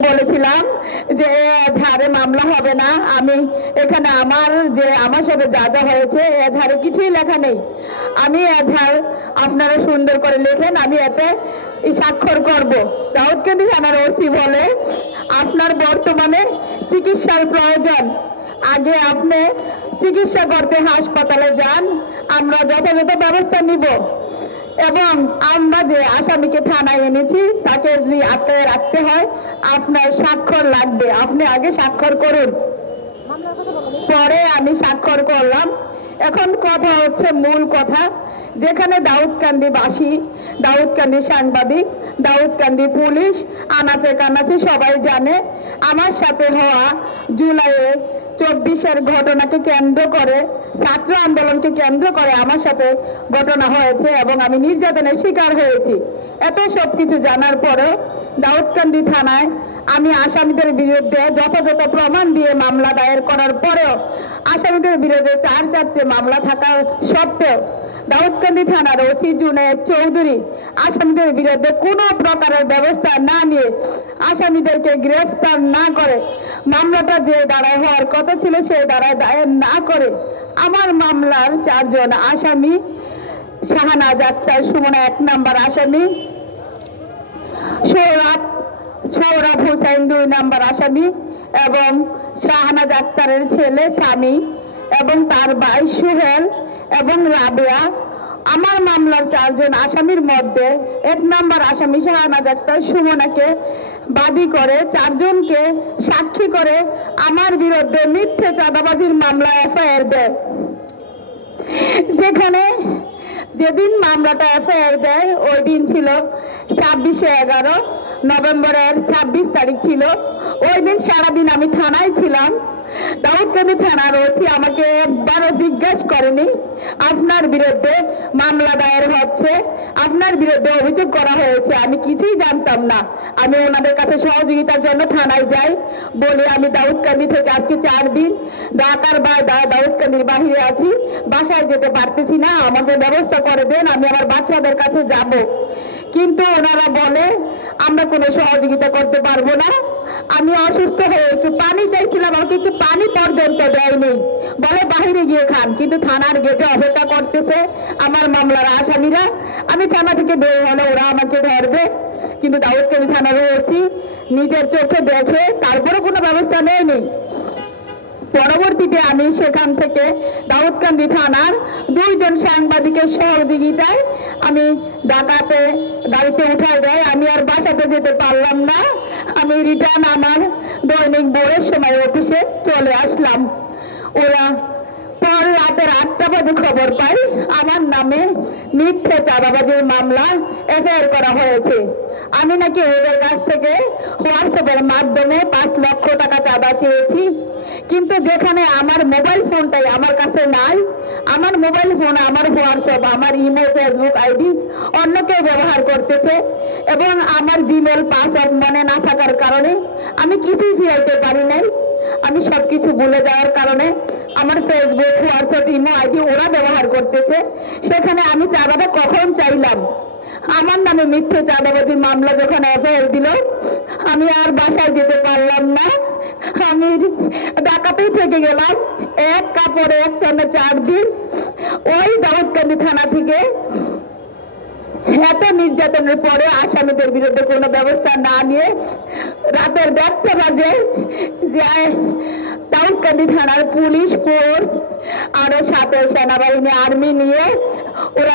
বলেছিলাম যে ঝাড়ে মামলা হবে না। আমি এখানে আমার যে, আমার সাথে যা যা হয়েছে এঝাড়ে কিছুই লেখা নেই। আমি এঝাড় আপনারা সুন্দর করে লেখেন, আমি এতে স্বাক্ষর করব। দাউদকান্দি থানার ওসি বলে, আপনার বর্তমানে চিকিৎসার প্রয়োজন। আগে আপনি চিকিৎসা করতে হাসপাতালে যান, আমরা যথাযথ ব্যবস্থা নিব। এবং আমরা যে আসামিকে থানায় এনেছি, তাকে যদি আটকায় রাখতে হয়, আপনার স্বাক্ষর লাগবে। আপনি আগে স্বাক্ষর করুন। পরে আমি স্বাক্ষর করলাম। এখন কথা হচ্ছে মূল কথা, যেখানে দাউদকান্দি বাসী, দাউদকান্দি সাংবাদিক, দাউদকান্দি পুলিশ, আনাচে কানাচে সবাই জানে, আমার সাথে হওয়া জুলাইয়ে চব্বিশের ঘটনাকে কেন্দ্র করে, ছাত্র আন্দোলনকে কেন্দ্র করে আমার সাথে ঘটনা হয়েছে এবং আমি নির্যাতনের শিকার হয়েছি। এত সব কিছু জানার পরেও দাউদকান্দি থানায় আমি আসামিদের বিরুদ্ধে যথাযথ প্রমাণ দিয়ে মামলা দায়ের করার পরেও আসামিদের বিরুদ্ধে চার চারটে মামলা থাকা সত্ত্বেও দাউদকান্দি থানার ওসি জুনের চৌধুরী আসামিদের বিরুদ্ধে কোনো প্রকারের ব্যবস্থা না নিয়ে আসামিদেরকে গ্রেফতার না করে। মামলাটা যে দাঁড়ায় হওয়ার কথা ছিল সেই দাঁড়ায় দায়ের না করে আমার মামলার চারজন আসামি শাহানাজ আক্তার, সুমনা এক নাম্বার আসামি, সৌরভ সৌরভ হুসাইন দুই নাম্বার আসামি এবং শাহনাজ আক্তারের ছেলে স্বামী এবং তার ভাই সুহেল এবং রাবেয়া। আমার মামলার চারজন আসামির মধ্যে এক নম্বর আসামি শাহনাজ আক্তার সুমনাকে বাদী করে, চারজনকে সাক্ষী করে আমার বিরুদ্ধে মিথ্যে চাঁদাবাজির মামলা এফআইআর দেয়। যেখানে যেদিন মামলাটা এফআইআর দেয়, ওই দিন ছিল ছাব্বিশে এগারো। নভেম্বরের ছাব্বিশ তারিখ ছিল। ওই দিন সারাদিন আমি থানায় ছিলাম। দাউদকান্দি থানার ওসি আমাকে একবারও জিজ্ঞেস করেনি। আপনার বিরুদ্ধে মামলা দায়ের হচ্ছে, আপনার বিরুদ্ধে অভিযোগ করা হয়েছে, আমি কিছুই জানতাম না। আমি ওনাদের কাছে সহযোগিতার জন্য থানায় যাই, বলে আমি দাউদকান্দি থেকে আজকে চার দিন ঢাকার বা দাউদকান্দির বাহিরে আছি, বাসায় যেতে পারতেছি না, আমাকে ব্যবস্থা করে দেন, আমি আমার বাচ্চাদের কাছে যাব। কিন্তু ওনারা বলে, আমরা কোনো সহযোগিতা করতে পারব না। আমি অসুস্থ হয়ে একটু পানি পর্যন্ত দেয়নি বলে, বাহিরে গিয়ে খান। কিন্তু থানার গেটে অপেক্ষা করতেছে আমার মামলার আসামিরা। আমি থানা থেকে বের হলে ওরা আমাকে ধরবে। কিন্তু দাউদকান্দি থানার ওসি নিজের চোখে দেখে তারপরে কোনো ব্যবস্থা নেয়নি। পরবর্তীতে আমি সেখান থেকে দাউদকান্দি থানার দুইজন সাংবাদিকের সহযোগিতায় আমি ডাকাতে, গাড়িতে উঠায় দেয়। বাসাতে যেতে পারলাম না। আমি রিটার্ন আমার দৈনিক বইয়ের সময় অফিসে চলে আসলাম। ওরা রাতের আটটা বাজে খবর পাই, আমার নামে মিথ্যে চাঁদাবাজির মামলা এফআইআর করা হয়েছে। আমি নাকি ওদের কাছ থেকে হোয়াটসঅ্যাপের মাধ্যমে পাঁচ লক্ষ টাকা চাঁদা চেয়েছি। কিন্তু যেখানে আমার মোবাইল ফোনটাই আমার কাছে নাই, আমার মোবাইল ফোন, আমার হোয়াটসঅ্যাপ, আমার ইমো, ফেসবুক আইডি অন্য কেউ ব্যবহার করতেছে এবং আমার জিমেল পাসওয়ার্ড মনে না থাকার কারণে আমি কিছুই ফিরাইতে পারি নাই। আমি সবকিছু ভুলে যাওয়ার কারণে আমার ফেসবুক হোয়াটসঅ্যাপ ইমো আইডি ওরা ব্যবহার করতেছে। সেখানে আমি চাঁদাটা কখন চাইলাম? আমার নামে মিথ্যে চাঁদাবাজির মামলা যখন এফআইআর দিল, আমি আর বাসায় যেতে পারলাম না। আমি ঢাকাতেই থেকে গেলাম, এক কাপড়ে এক টানে চার দিন। ওই দাউদকান্দি থানা থেকে এত নির্যাতনের পরে আসামিদের বিরুদ্ধে কোনো ব্যবস্থা না নিয়ে রাতের ব্যর্থ বাজে যে থানার পুলিশ ফোর্স, আরও সাথে সেনাবাহিনী, আর্মি নিয়ে ওরা